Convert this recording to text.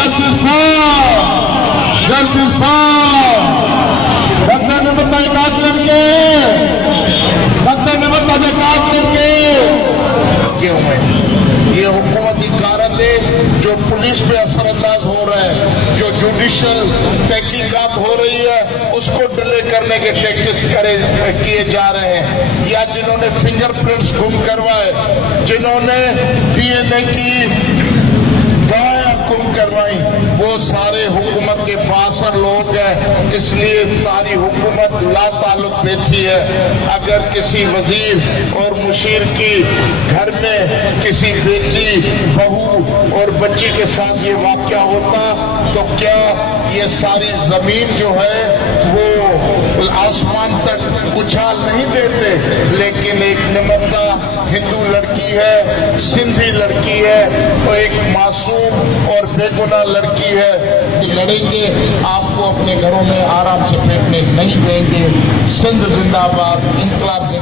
Justice for doctor नमता एकाध करके क्यों है ये हुकूमती कारण है जो पुलिस पे असरअंदाज हो रहा है, जो जुडिशल तहकीकात हो रही है उसको डिले करने के टैक्टिक्स किए जा रहे हैं, या जिन्होंने फिंगरप्रिंट्स गुम करवाए, जिन्होंने डीएनए की गुम करवाई, वो सारे हुकूमत के बासर लोग हैं। इसलिए सारी हुकूमत लाताल्लुक बैठी है। अगर किसी वजीर और मुशीर की घर में किसी बेटी, बहू और बच्ची के साथ ये वाक़या होता तो क्या ये सारी जमीन जो है वो आसमान तक उछाल नहीं देते? लेकिन एक निमत्ता हिंदू लड़की है, सिंधी लड़की है, तो एक मासूम और बेगुनाह लड़की है, तो लड़ेंगे, आपको अपने घरों में आराम से बैठने नहीं देंगे। सिंध जिंदाबाद, इंकलाब जिंदाबाद।